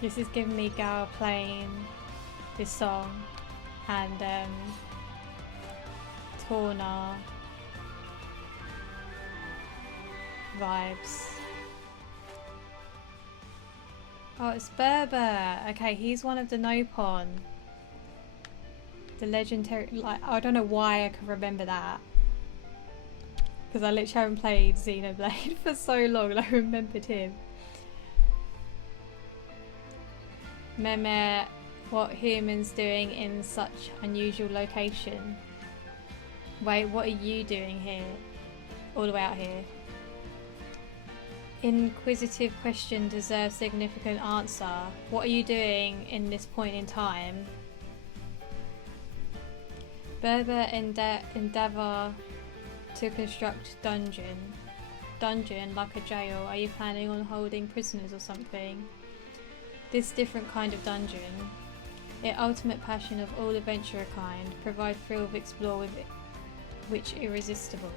This is giving me Gal playing this song and Torna vibes. Oh, it's Berber. Okay, he's one of the Nopon. The legendary, like, I don't know why I can remember that. Because I literally haven't played Xenoblade for so long and I remembered him. Mehmet, what humans doing in such unusual location? Wait, what are you doing here? All the way out here. Inquisitive question deserves significant answer. What are you doing in this point in time? Berber endeavour to construct dungeon. Dungeon, like a jail. Are you planning on holding prisoners or something? This different kind of dungeon. The ultimate passion of all adventurer kind. Provide thrill of explore with it, which irresistible.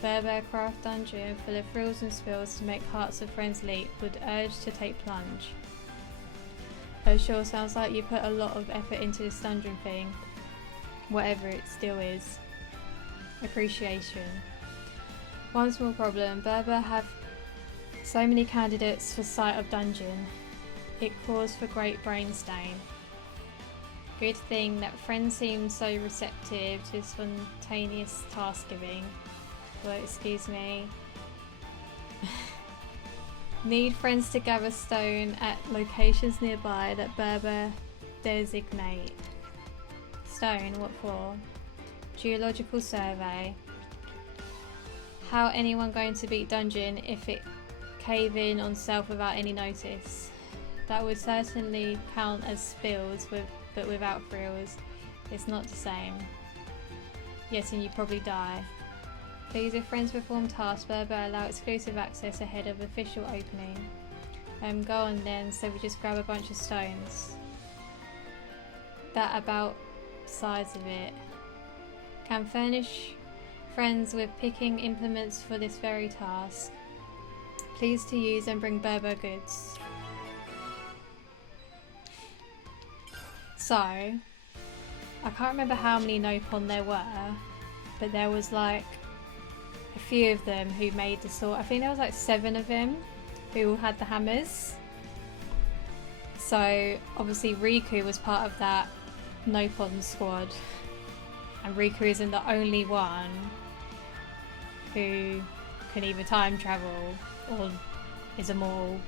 Berber craft dungeon full of thrills and spills to make hearts of friends leap. Would urge to take plunge. Oh sure, sounds like you put a lot of effort into this dungeon thing. Whatever it still is. Appreciation. One small problem. Berber have so many candidates for site of dungeon. It calls for great brain strain. Good thing that friends seem so receptive to spontaneous task giving. Well, excuse me. Need friends to gather stone at locations nearby that Berber designate. Stone, what for? Geological survey. How anyone going to beat dungeon if it cave in on self without any notice? That would certainly count as spills, but without thrills. It's not the same. Yes, and you probably die. Please, if friends perform tasks, Berber allow exclusive access ahead of official opening. Go on then, so we just grab a bunch of stones. That about size of it. Can furnish friends with picking implements for this very task. Pleased to use and bring Berber goods. So, I can't remember how many Nopon there were, but there was like a few of them who made the sword. I think there was like 7 of them who all had the hammers. So obviously Riku was part of that Nopon squad, and Riku isn't the only one who can either time travel or is immortal.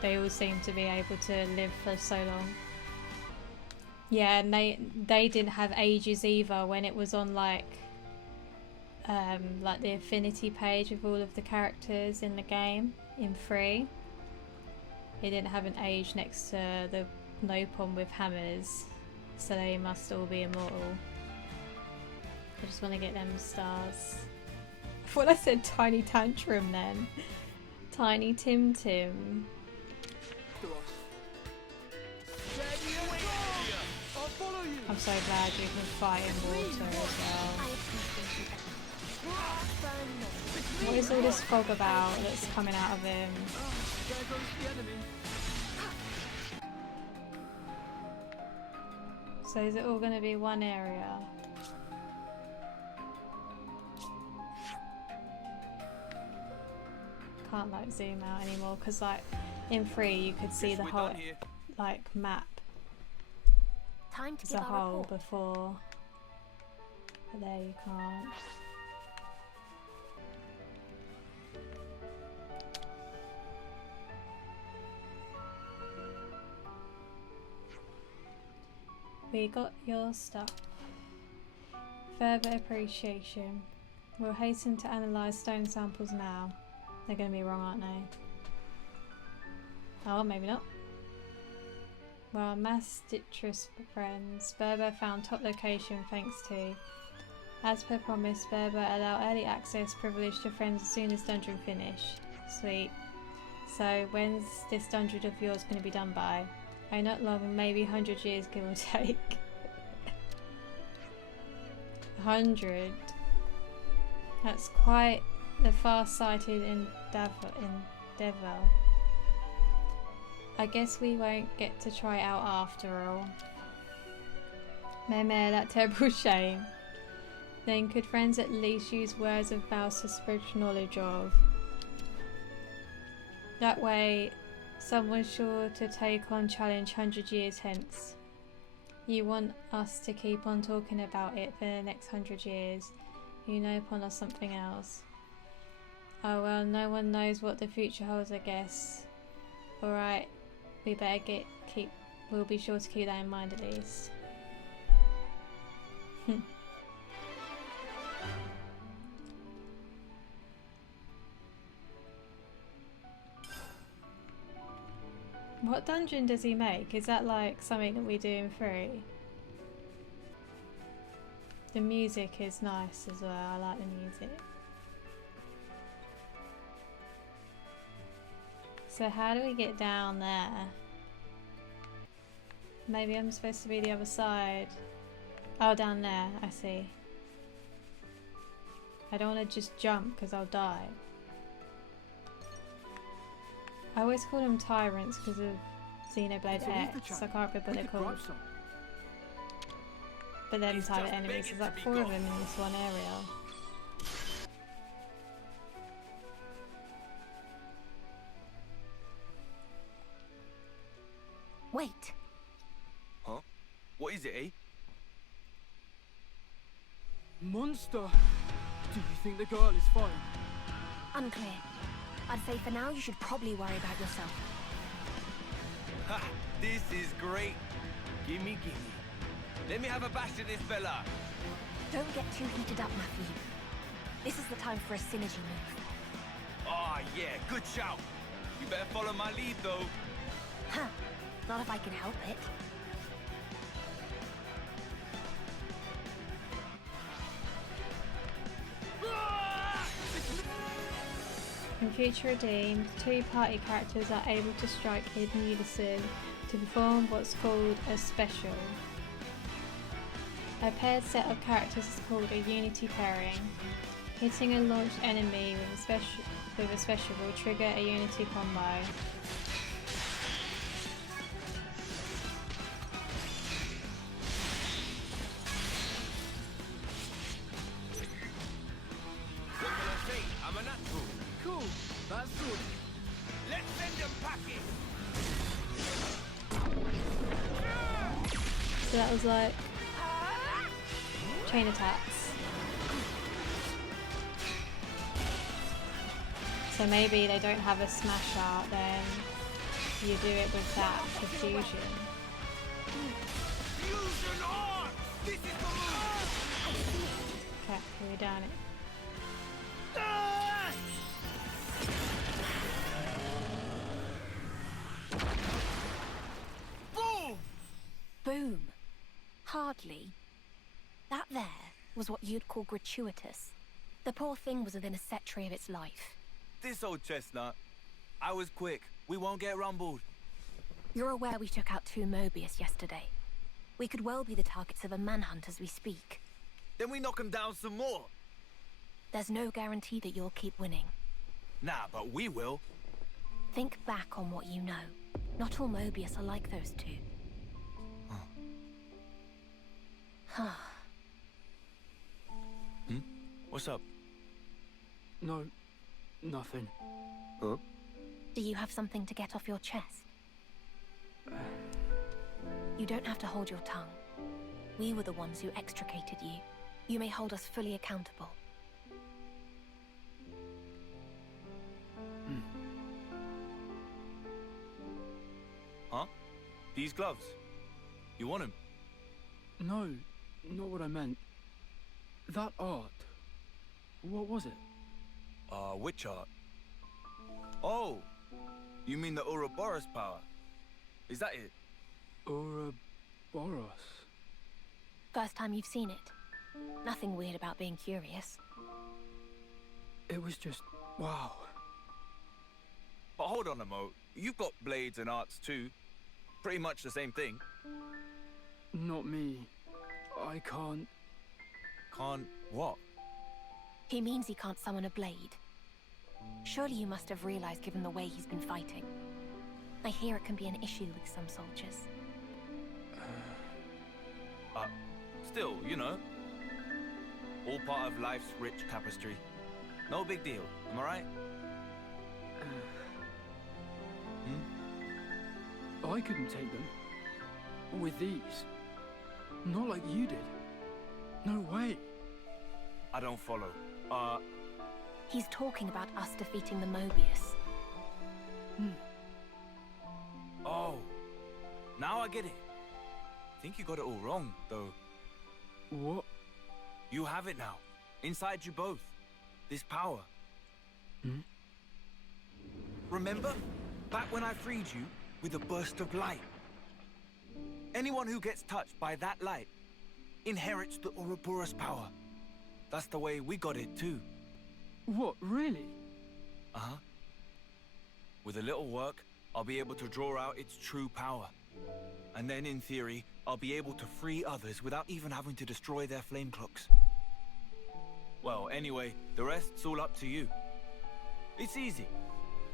They all seem to be able to live for so long. Yeah, and they didn't have ages either when it was on like the affinity page of all of the characters in the game in 3. It didn't have an age next to the Nopon with hammers, so they must all be immortal. I just want to get them stars. I thought I said Tiny Tantrum then. Tiny Tim Tim. I'm so glad you can fight in water as well. What is all this fog about that's coming out of him? So is it all going to be one area? Can't like zoom out anymore because like in 3 you could see the whole like map as a whole before, but there you can't. We got your stuff. Further appreciation. We'll hasten to analyse stone samples now. They're going to be wrong, aren't they? Oh, maybe not. Well, mass citrus friends. Berber found top location thanks to. As per promise, Berber allow early access privilege to friends as soon as dungeon finish. Sweet. So when's this dungeon of yours going to be done by? Oh, not long, maybe 100 years give or take. 100. That's quite the far-sighted endeavour. I guess we won't get to try it out after all. Meh, that terrible shame. Then could friends at least use words of vows to spread knowledge of? That way, someone's sure to take on challenge 100 years hence. You want us to keep on talking about it for the next 100 years. You know upon us something else. Oh well, no one knows what the future holds, I guess. Alright, we better we'll be sure to keep that in mind at least. What dungeon does he make? Is that like something that we do in 3? The music is nice as well, I like the music. So how do we get down there? Maybe I'm supposed to be the other side. Oh, down there, I see. I don't want to just jump because I'll die. I always call them tyrants because of Xenoblade X. I can't remember what they're called. But then type of enemies. There's like 4 of them in this one area. Wait. Huh? What is it, eh? Monster! Do you think the girl is fine? Unclear. I'd say for now you should probably worry about yourself. Ha! This is great. Gimme. Let me have a bash at this fella. Don't get too heated up, Matthew. This is the time for a synergy move. Ah, yeah, good shout. You better follow my lead, though. Huh. Not if I can help it. In Future Redeemed, 2 party characters are able to strike in unison to perform what's called a special. A paired set of characters is called a unity pairing. Hitting a launched enemy with a special will trigger a unity combo. What can I say? I'm a natural. Cool, that's good. Let's send them packing. So that was like chain attacks. So maybe they don't have a smash art, then you do it with that for fusion. Fusion on! This is the move! Okay, we're down it. Boom! Boom. Hardly. That there was what you'd call gratuitous. The poor thing was within a century of its life. This old chestnut. I was quick. We won't get rumbled. You're aware we took out 2 Mobius yesterday. We could well be the targets of a manhunt as we speak. Then we knock them down some more. There's no guarantee that you'll keep winning. Nah, but we will. Think back on what you know. Not all Mobius are like those 2. What's up? No, nothing. Huh? Do you have something to get off your chest? You don't have to hold your tongue. We were the ones who extricated you. You may hold us fully accountable. Huh? These gloves? You want them? No, not what I meant. That art. What was it? Which art? Oh! You mean the Ouroboros power? Is that it? Ouroboros. First time you've seen it. Nothing weird about being curious. It was just, wow. But hold on a mo. You've got blades and arts too. Pretty much the same thing. Not me. I can't. Can't what? He means he can't summon a blade. Surely you must have realized given the way he's been fighting. I hear it can be an issue with some soldiers. Still, you know. All part of life's rich tapestry. No big deal, am I right? I couldn't take them. With these. Not like you did. No way. I don't follow. He's talking about us defeating the Mobius. Oh. Now I get it. I think you got it all wrong, though. What? You have it now. Inside you both. This power. Remember? Back when I freed you with a burst of light. Anyone who gets touched by that light inherits the Ouroboros power. That's the way we got it too. What, really? Uh-huh. With a little work, I'll be able to draw out its true power. And then, in theory, I'll be able to free others without even having to destroy their flame clocks. Well, anyway, the rest's all up to you. It's easy.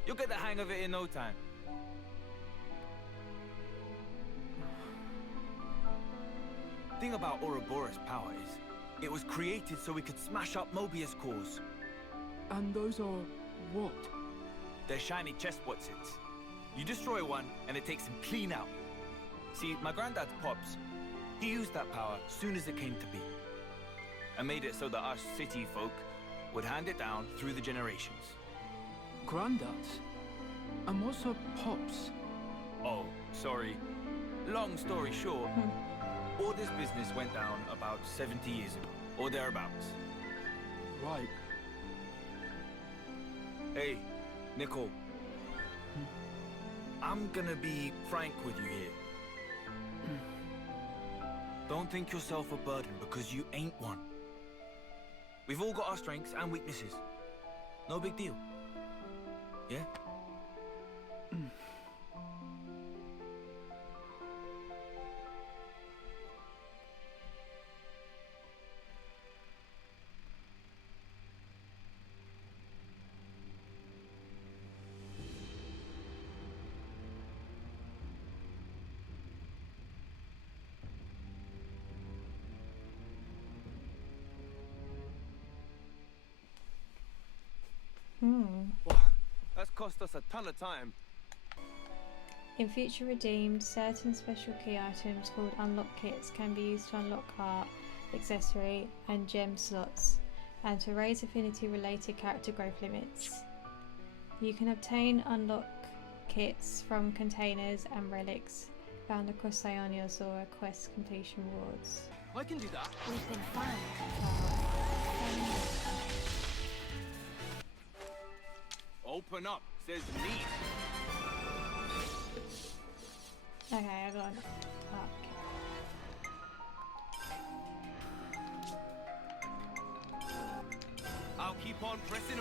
You'll get the hang of it in no time. Thing about Ouroboros power is, it was created so we could smash up Mobius cores. And those are what? They're shiny chest whatsits. You destroy one, and it takes him clean out. See, my granddad's pops, he used that power soon as it came to be. And made it so that us city folk would hand it down through the generations. Granddads? And what's a pops? Oh, sorry. Long story short, all this business went down about 70 years ago, or thereabouts. Right. Hey, Nicole. I'm gonna be frank with you here. Don't think yourself a burden because you ain't one. We've all got our strengths and weaknesses. No big deal. Yeah? That's cost us a ton of time. In Future Redeemed, certain special key items called unlock kits can be used to unlock art, accessory, and gem slots, and to raise affinity related character growth limits. You can obtain unlock kits from containers and relics found across Ionia or quest completion rewards. I can do that. We've been found. Open up, says me. Okay, I got enough. I'll keep on pressing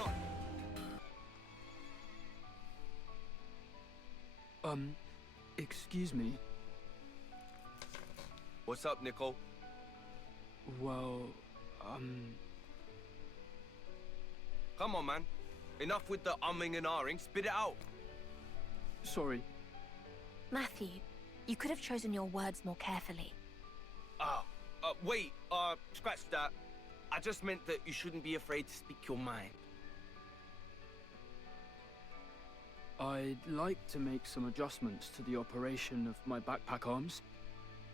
on. Excuse me. What's up, Nicole? Well, Come on, man. Enough with the umming and ahhing. Spit it out. sorry. Matthew, you could have chosen your words more carefully. Wait, scratch that. I just meant that you shouldn't be afraid to speak your mind. I'd like to make some adjustments to the operation of my backpack arms.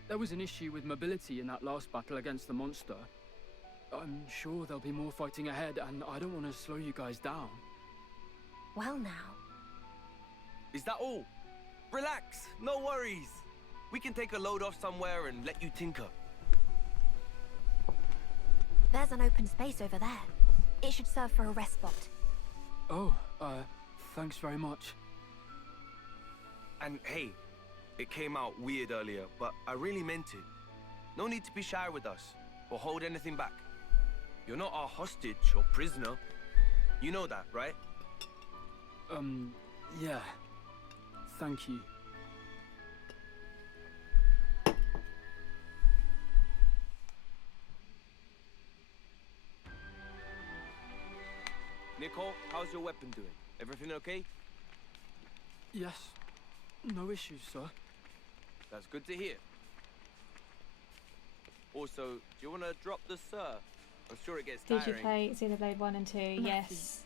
There was an issue with mobility in that last battle against the monster. I'm sure there'll be more fighting ahead, and I don't want to slow you guys down. Well now. Is that all? Relax, no worries. We can take a load off somewhere and let you tinker. There's an open space over there. It should serve for a rest spot. Oh, thanks very much. And hey, it came out weird earlier, but I really meant it. No need to be shy with us, or hold anything back. You're not our hostage or prisoner. You know that, right? Yeah. Thank you. Nicole, how's your weapon doing? Everything okay? Yes. No issues, sir. That's good to hear. Also, do you want to drop the sir? I'm sure it gets Did you tiring. play Xenoblade 1 and 2? Yes.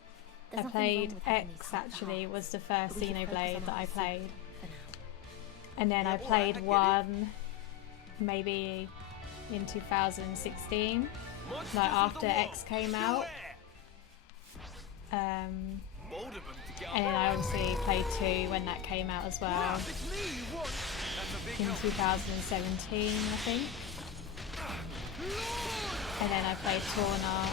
There's I nothing played wrong with having these X hard actually, tasks, was the first but we should focus Xenoblade on that I our played. for now. And then Yeah, I alright, I played get it. 1 maybe in 2016, Monsters like of the after wall, X came out. beware! Um, Bold of them to get and then up. I obviously played 2 when that came out as well, It's me you want. That's a big in help. 2017 I think. And then I played Torna.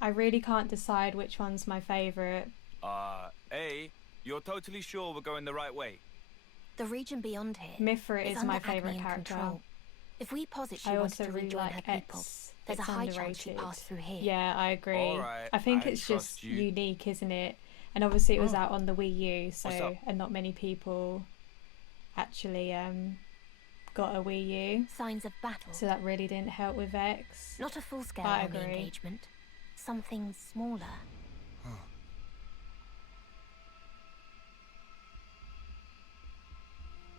I really can't decide which one's my favourite. A, you're totally sure we're going the right way? The region beyond here Mithra is is my under favourite admin character. control. If we posit she I wanted also to really rejoin like her people, X. there's It's a high chance she underrated. passed through here. Yeah, I agree. Alright, I think I it's trust just you. unique, isn't it? And obviously it was Oh. out on the Wii U, What's up? so and not many people actually got a Wii U, Signs of battle. so that really didn't help with X. Not a full-scale I army agree. engagement. Something smaller.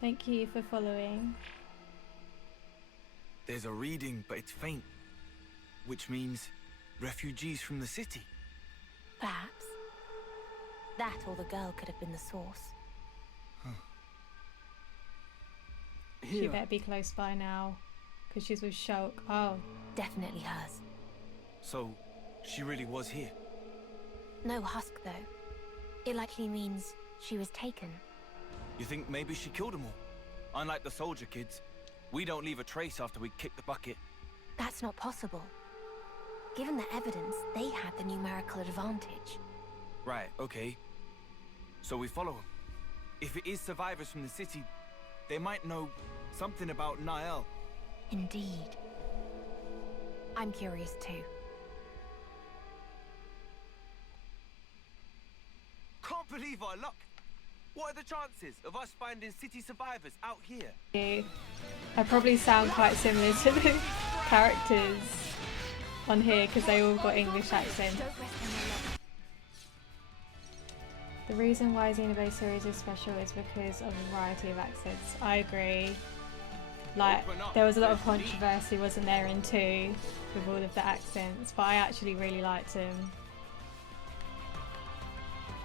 Thank you for following. There's a reading, but it's faint. Which means refugees from the city. Perhaps. That or the girl could have been the source. She Here. better be close by now, because she's with Shulk. Oh, Definitely hers. So, she really was here. No husk, though. It likely means she was taken. You think maybe she killed them all? Unlike the soldier kids, we don't leave a trace after we kick the bucket. That's not possible. Given the evidence, they had the numerical advantage. Right, okay. So we follow them. If it is survivors from the city, they might know something about Nael. Indeed. I'm curious too. Can't believe our luck. What are the chances of us finding city survivors out here? I probably sound quite similar to the characters on here because they all got English accents. Don't rest on your laurels. The reason why Xenoblade series is special is because of a variety of accents. I agree. Like, there was a lot of controversy, wasn't there, in 2 with all of the accents, but I actually really liked them.